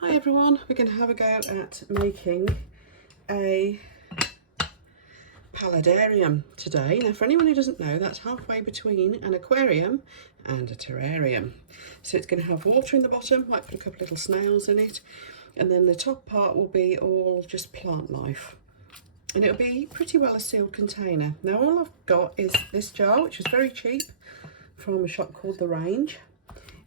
Hi everyone, we're going to have a go at making a paludarium today. Now for anyone who doesn't know, that's halfway between an aquarium and a terrarium. So it's going to have water in the bottom, might put a couple of little snails in it, and then the top part will be all just plant life. And it'll be pretty well a sealed container. Now all I've got is this jar, which is very cheap, from a shop called The Range.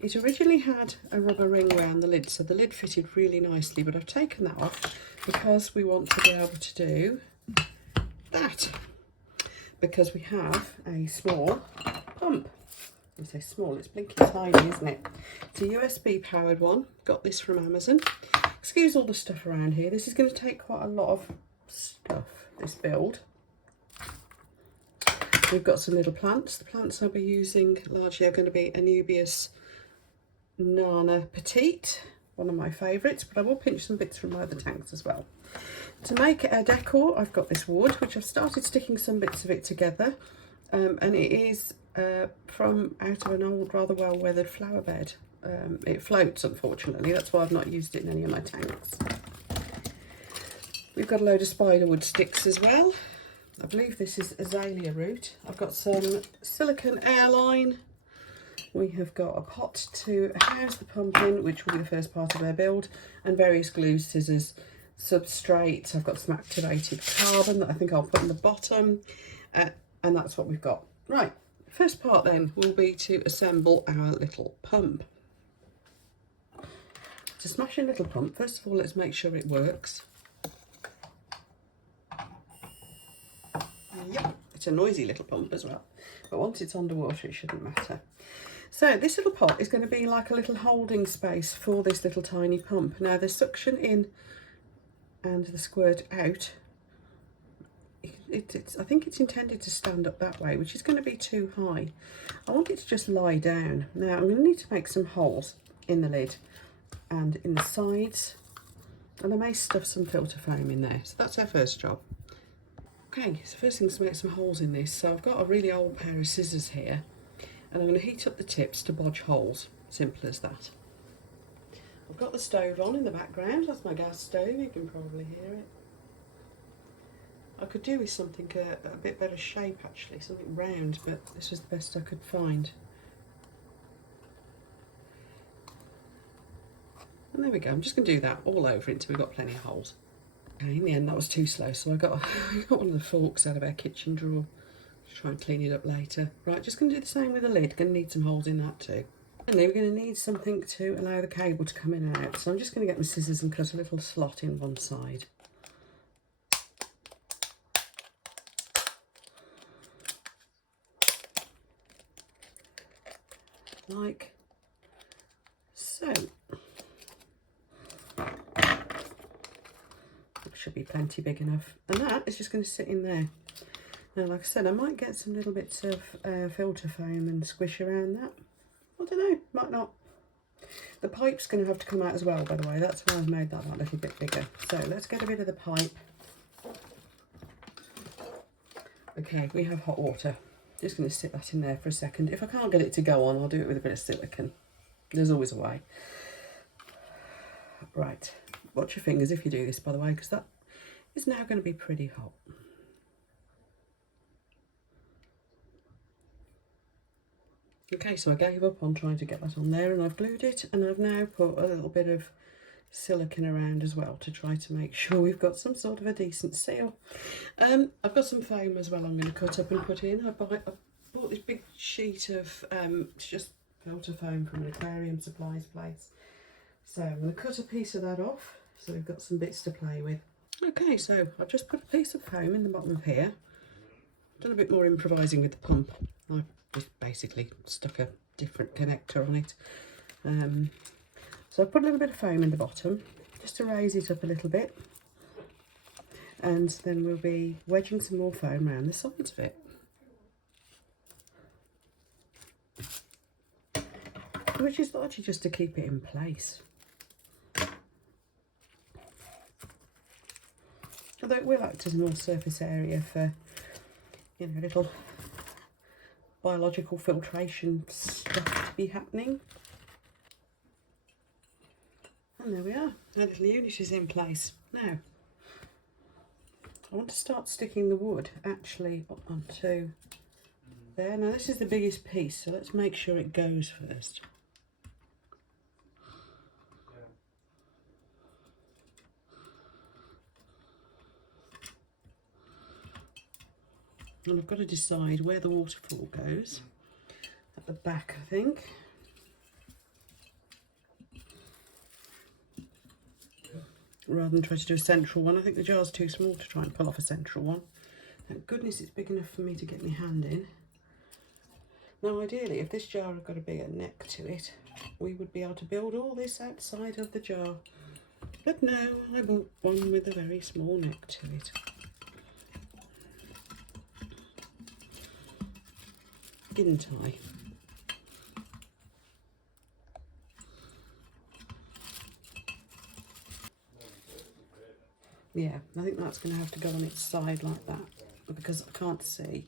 It originally had a rubber ring around the lid, so the lid fitted really nicely, but I've taken that off because we want to be able to do that. Because we have a small pump. I say small, it's blinking tiny, isn't it? It's a USB powered one. Got this from Amazon. Excuse all the stuff around here. This is going to take quite a lot of stuff, this build. We've got some little plants. The plants I'll be using largely are going to be Anubias Nana Petite, one of my favourites, but I will pinch some bits from my other tanks as well. To make a decor, I've got this wood, which I've started sticking some bits of it together, and it is from out of an old, rather well weathered flower bed. It floats, unfortunately, that's why I've not used it in any of my tanks. We've got a load of spiderwood sticks as well. I believe this is azalea root. I've got some silicone airline. We have got a pot to house the pump in, which will be the first part of our build, and various glue, scissors, substrate. I've got some activated carbon that I think I'll put in the bottom, and that's what we've got. Right, first part then will be to assemble our little pump. To smash a little pump, first of all, let's make sure it works. Yep, it's a noisy little pump as well, but once it's underwater it shouldn't matter. So this little pot is going to be like a little holding space for this little tiny pump. Now the suction in and the squirt out, I think it's intended to stand up that way, which is going to be too high. I want it to just lie down. Now I'm going to need to make some holes in the lid and in the sides, and I may stuff some filter foam in there. So that's our first job. Okay, so first thing is to make some holes in this. So I've got a really old pair of scissors here, and I'm going to heat up the tips to bodge holes. Simple as that. I've got the stove on in the background. That's my gas stove, you can probably hear it. I could do with something a bit better shape actually, something round, but this was the best I could find. And there we go, I'm just going to do that all over until we've got plenty of holes. Okay, in the end that was too slow, so I got one of the forks out of our kitchen drawer. Try and clean it up later. Right, just going to do the same with the lid. Going to need some holes in that too. And then we're going to need something to allow the cable to come in and out. So I'm just going to get my scissors and cut a little slot in one side. Like so. That should be plenty big enough. And that is just going to sit in there. Now, like I said, I might get some little bits of filter foam and squish around that. I don't know, might not. The pipe's going to have to come out as well, by the way. That's why I've made that a little bit bigger. So let's get a bit of the pipe. Okay, we have hot water. Just going to sit that in there for a second. If I can't get it to go on, I'll do it with a bit of silicone. There's always a way. Right, watch your fingers if you do this, by the way, because that is now going to be pretty hot. Okay, so I gave up on trying to get that on there, and I've glued it, and I've now put a little bit of silicone around as well to try to make sure we've got some sort of a decent seal. I've got some foam as well I'm going to cut up and put in. I bought this big sheet of just filter foam from an aquarium supplies place. So I'm going to cut a piece of that off, so we've got some bits to play with. Okay, so I've just put a piece of foam in the bottom of here. I've done a bit more improvising with the pump. I've just basically stuck a different connector on it. So I've put a little bit of foam in the bottom just to raise it up a little bit, and then we'll be wedging some more foam around the sides of it. Which is largely just to keep it in place. Although it will act as more surface area for, you know, little biological filtration stuff to be happening. And there we are, our little unit is in place. Now, I want to start sticking the wood actually onto there. Now this is the biggest piece, so let's make sure it goes first. And I've got to decide where the waterfall goes. At the back, I think. Rather than try to do a central one. I think the jar's too small to try and pull off a central one. Thank goodness it's big enough for me to get my hand in. Now ideally, if this jar had got a bigger neck to it, we would be able to build all this outside of the jar. But no, I bought one with a very small neck to it. Didn't I? Yeah, I think that's going to have to go on its side like that, because I can't see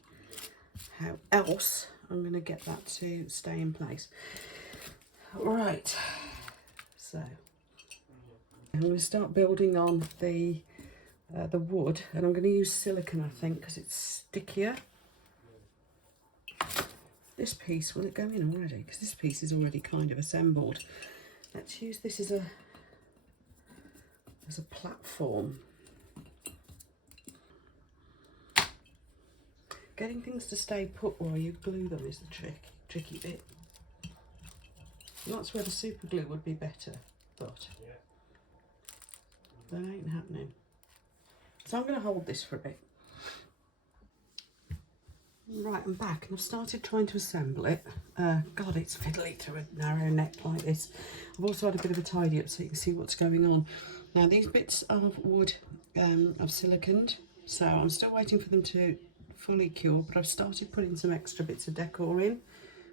how else I'm going to get that to stay in place. Right, so I'm going to start building on the wood, and I'm going to use silicone, I think, because it's stickier. This piece, will it go in already? Because this piece is already kind of assembled. Let's use this as a platform. Getting things to stay put while you glue them is the tricky bit. And that's where the super glue would be better, but that ain't happening. So I'm going to hold this for a bit. Right, I'm back and I've started trying to assemble it. God, it's fiddly to a narrow neck like this. I've also had a bit of a tidy up so you can see what's going on. Now these bits of wood I've siliconed, so I'm still waiting for them to fully cure, but I've started putting some extra bits of decor in.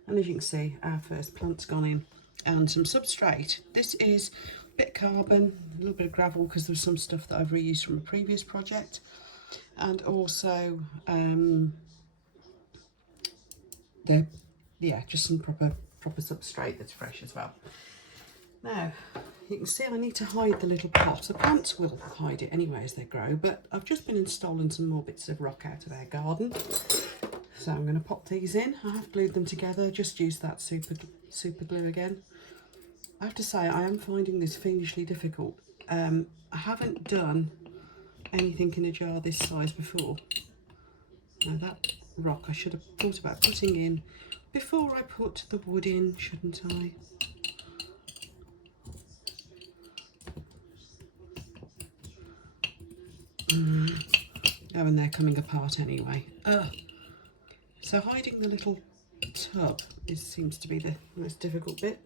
And as you can see, our first plant's gone in. And some substrate. This is a bit of carbon, a little bit of gravel because there's some stuff that I've reused from a previous project. And also just some proper substrate that's fresh as well. Now you can see I need to hide the little pot. The plants will hide it anyway as they grow, but I've just been installing some more bits of rock out of our garden, so I'm going to pop these in. I have glued them together, just use that super glue again. I have to say I am finding this fiendishly difficult. I haven't done anything in a jar this size before. Now that rock I should have thought about putting in before I put the wood in, shouldn't I? Oh, and they're coming apart anyway. So hiding the little tub seems to be the most difficult bit.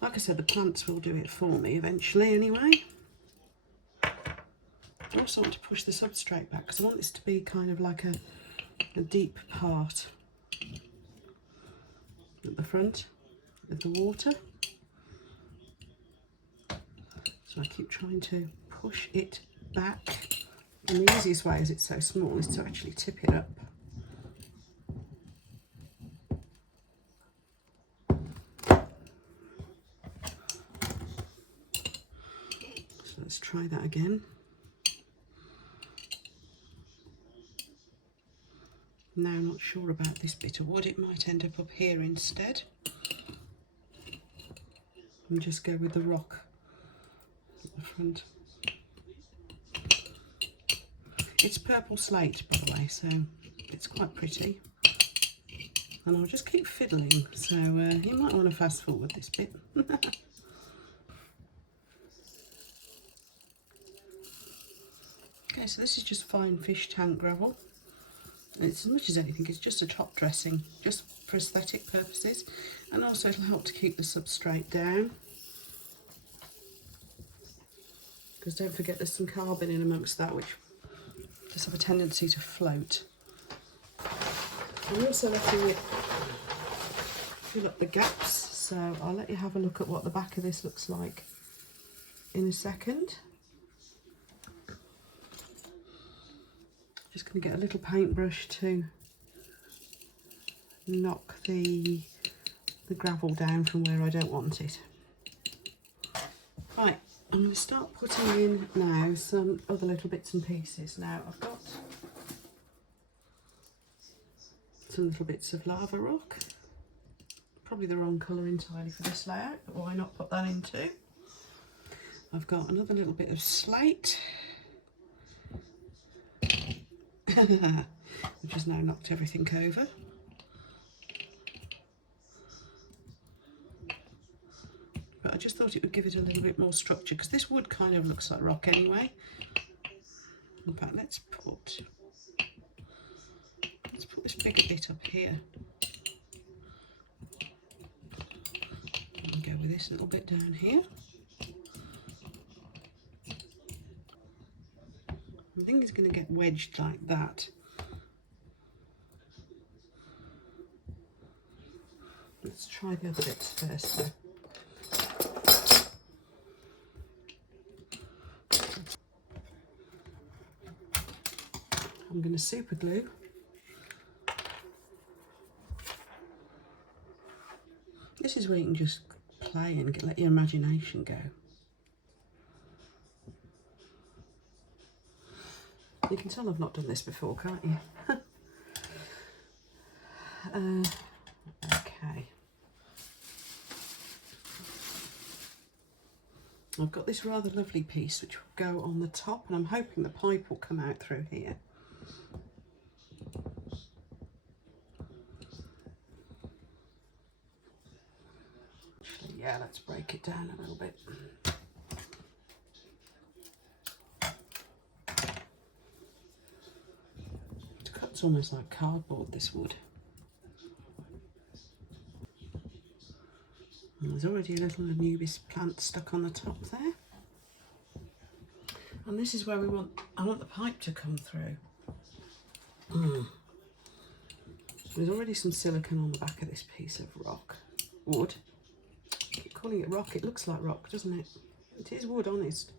Like I said, the plants will do it for me eventually anyway. I also want to push the substrate back because I want this to be kind of like a deep part at the front of the water. So I keep trying to push it back. And the easiest way, as it's so small, is to actually tip it up. So let's try that again. Now I'm not sure about this bit of wood, it might end up here instead. And just go with the rock at the front. It's purple slate, by the way, so it's quite pretty. And I'll just keep fiddling, so you might want to fast forward this bit. Okay, so this is just fine fish tank gravel. It's, as much as anything, it's just a top dressing, just for aesthetic purposes, and also it'll help to keep the substrate down. Because don't forget there's some carbon in amongst that, which does have a tendency to float. I'm also letting it fill up the gaps, so I'll let you have a look at what the back of this looks like in a second. Just going to get a little paintbrush to knock the gravel down from where I don't want it. Right, I'm going to start putting in now some other little bits and pieces. Now I've got some little bits of lava rock. Probably the wrong colour entirely for this layout, but why not put that in too? I've got another little bit of slate, which has now knocked everything over. But I just thought it would give it a little bit more structure, because this wood kind of looks like rock anyway. In fact, let's put this bigger bit up here. And go with this little bit down here. I think it's going to get wedged like that. Let's try the other bits first though. I'm going to super glue this. Is where you can just play and let your imagination go. You can tell I've not done this before, can't you? Okay. I've got this rather lovely piece which will go on the top, and I'm hoping the pipe will come out through here. Actually, yeah, let's break it down a little bit. It's almost like cardboard, this wood. And there's already a little Anubis plant stuck on the top there. And this is where I want the pipe to come through. There's already some silicone on the back of this piece of wood. I keep calling it rock, it looks like rock, doesn't it? It is wood, honest.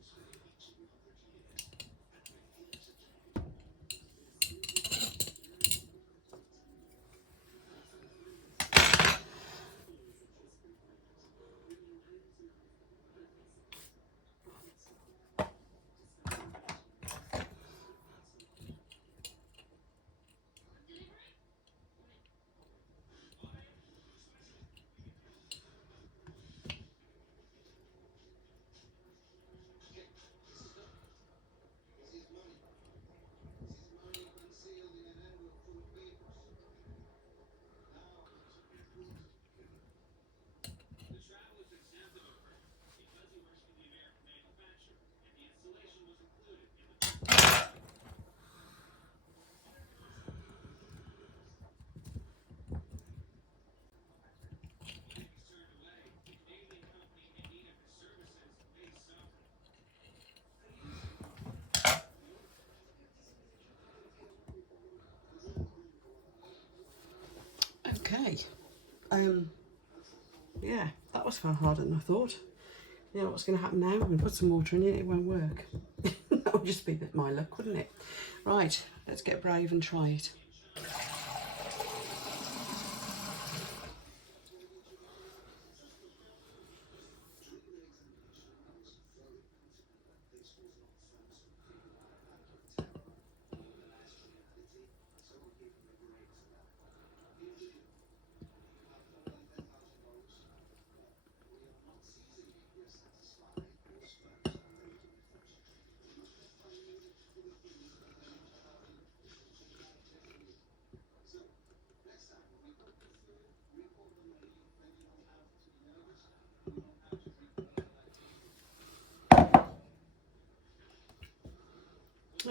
Okay, yeah, that was far harder than I thought. You know what's going to happen now? I'm going to put some water in it, it won't work. That would just be a bit my luck, wouldn't it? Right, let's get brave and try it.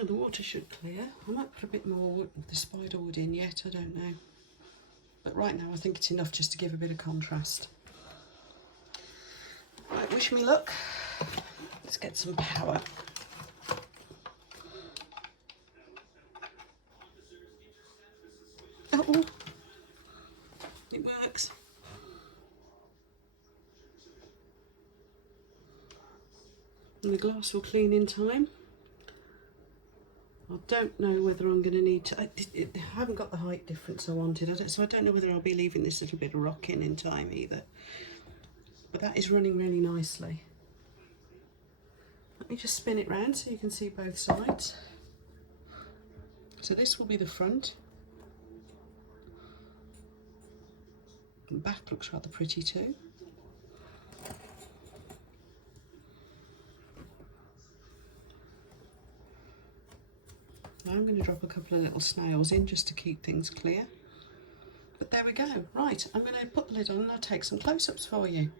Oh, the water should clear. I might put a bit more wood, the spider wood in yet, I don't know. But right now I think it's enough just to give a bit of contrast. Right, wish me luck. Let's get some power. Oh, it works. And the glass will clean in time. I don't know whether I'm going to need to, I haven't got the height difference I wanted, so I don't know whether I'll be leaving this little bit of rock in time either. But that is running really nicely. let me just spin it round so you can see both sides. So this will be the front. The back looks rather pretty too. Now I'm going to drop a couple of little snails in just to keep things clear. But there we go. Right, I'm going to put the lid on and I'll take some close-ups for you.